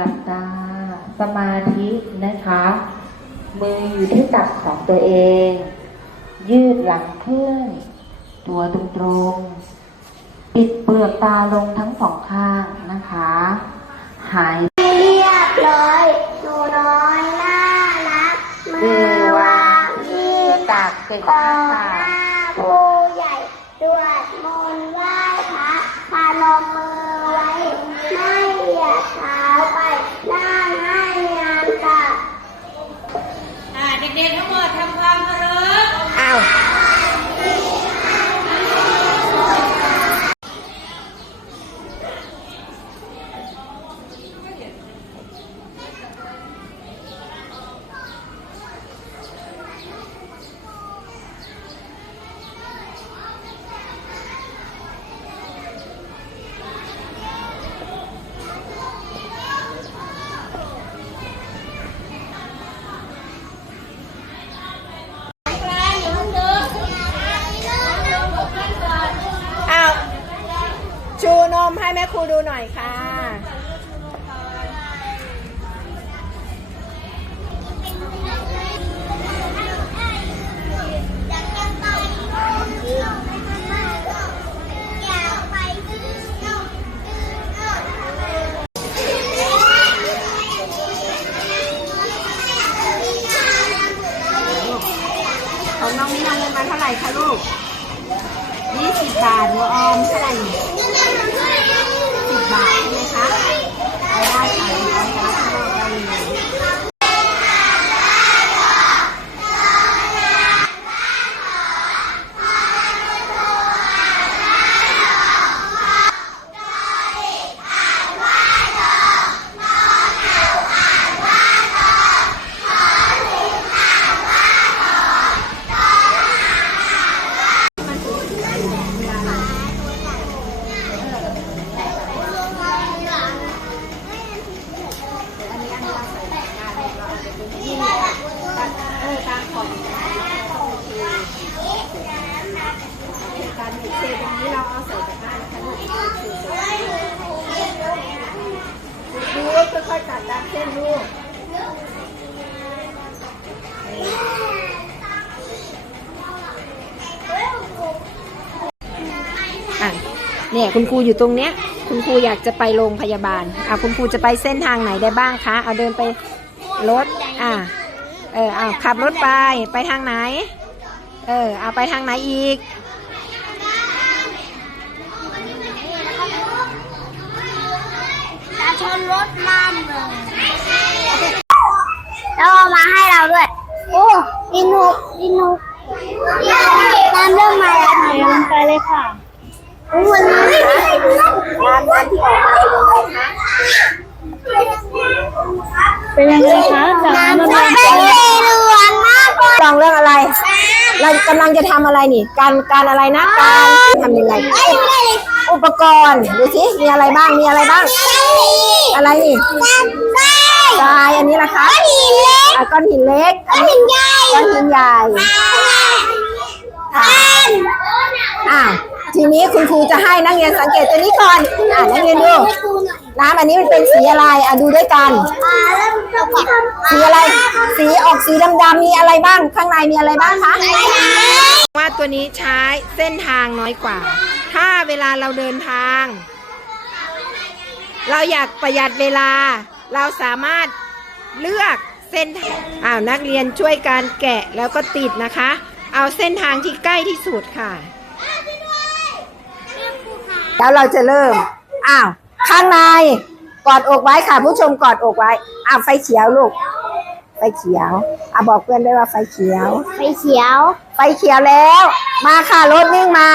หลับตา สมาธินะคะ มืออยู่ที่ตักของตัวเอง ยืดหลังขึ้น ตัวตรงๆ ปิดเปลือกตาลงทั้งสองข้างนะคะ หายเรียบร้อยหนูน้อยน่ารักมือวางที่ตักเสร็จกแล้อวงหค่ะน้าผู้ใหญ่ตรวจมนต์ไหว้พระพานมมือไว้ ไม่เหยียดเท้าไปนั่งให้งามตา อ่าเด็กๆทั้งหมดทำความเคารพ อ้าว อ้าวชูนมให้แม่ค รูดูหน่อยค่ะ ค่อยๆตัดตามเส้นลูกอะเนี่ยคุณครูอยู่ตรงเนี้ย คุณครูอยากจะไปโรงพยาบาลอะคุณครูจะไปเส้นทางไหนได้บ้างคะ เอาเดินไปรถ อะ เออเอาขับรถไป ไปทางไหน เออ เอาไปทางไหนอีก จะ ชนรถน้ำเลยแล้วเอามาให้เราด้วย โอ้ดินุกดินุกน้ำเริ่มมาแล้วค่ะลงไปเลยค่ะโอ้วันนี้น้ำน้ำที่ออกมาเป็นยังไงคะน้ำมันเป็นสีเหลืองมากเลยฟังเรื่องอะไร เรากำลังจะทำอะไรนี่ การการอะไรนะ การทำยังไงเอ้ยไม่ได้เลยอุปกรณ์ดูสิมีอะไรบ้างมีอะไรบ้าง อะไรนี่น้ำได้ทรายอันนี้ล่ะคะก้อนหินเล็กอะก้อนหินเล็กก้อนหินใหญ่ก้อนหินใหญ่ค่ะอ้าวทีนี้คุณครูจะให้นักเรียนสังเกตตัวนี้ก่อนอะนักเรียนดูน้ำอันนี้มันเป็นสีอะไรอะดูด้วยกันอ่าเริ่มต้นก่อนสีอะไร สีออกสีดำๆมีอะไรบ้าง ข้างในมีอะไรบ้างคะว่าตัวนี้ใช้เส้นทางน้อยกว่า ถ้าเวลาเราเดินทาง เราอยากประหยัดเวลา เราสามารถเลือกเส้นอ้าวนักเรียนช่วยการแกะแล้วก็ติดนะคะ เอาเส้นทางที่ใกล้ที่สุดค่ะแล้วเราจะเริ่ม อ้าว ข้างใน กอดอกไว้ค่ะ ผู้ชมกอดอกไว้ อ้าวไฟเขียวลูก ไฟเขียวอะบอกเพื่อนด้วยว่าไฟเขียว ไฟเขียว ไฟเขียวแล้ว มาค่ะรถวิ่งมา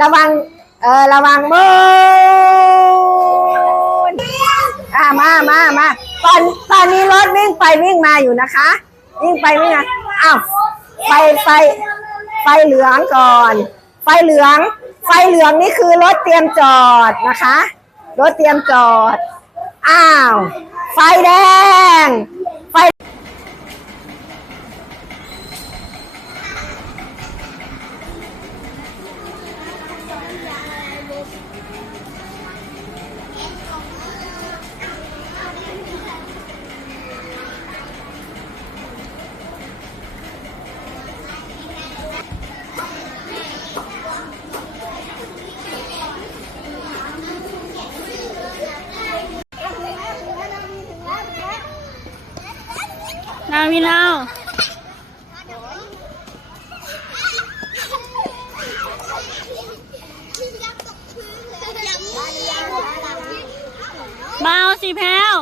ระวัง เออระวังมืนอ่า มามามาตอนตอนนี้รถวิ่งไปวิ่งมาอยู่นะคะ วิ่งไปวิ่งมาอ้าวไฟไฟไฟเหลืองก่อน ไฟเหลือง ไฟเหลืองนี่คือรถเตรียมจอดนะคะ รถเตรียมจอด อ้าว ไฟแดง ไฟนาวินเอาเบาสิแพลว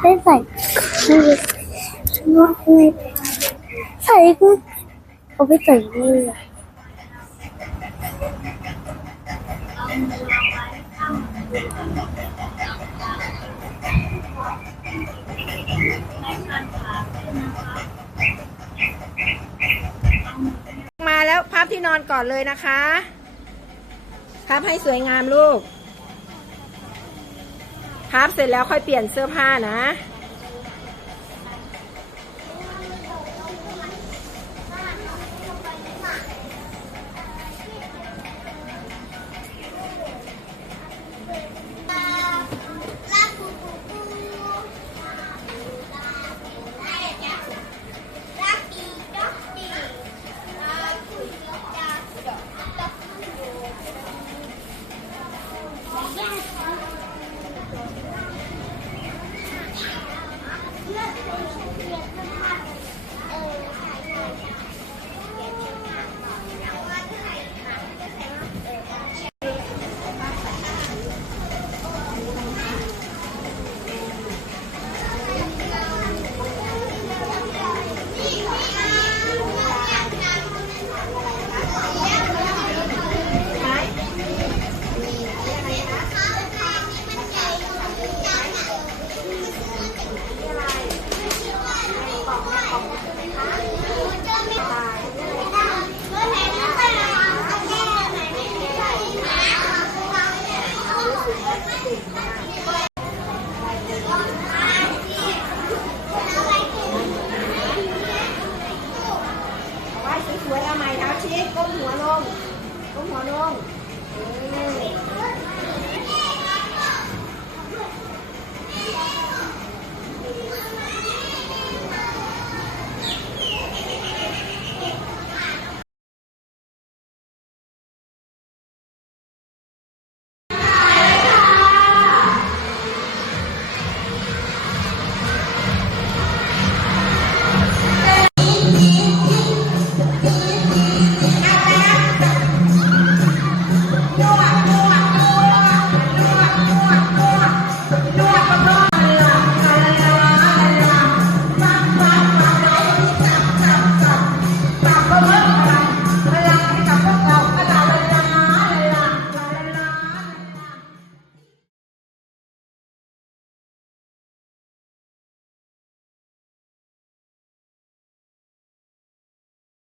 ไม่ใส่คือว่าไม่ใส่ก็เอาไปใส่นี่อะมาแล้วพับที่นอนก่อนเลยนะคะ พับให้สวยงามลูก พับเสร็จแล้วค่อยเปลี่ยนเสื้อผ้านะ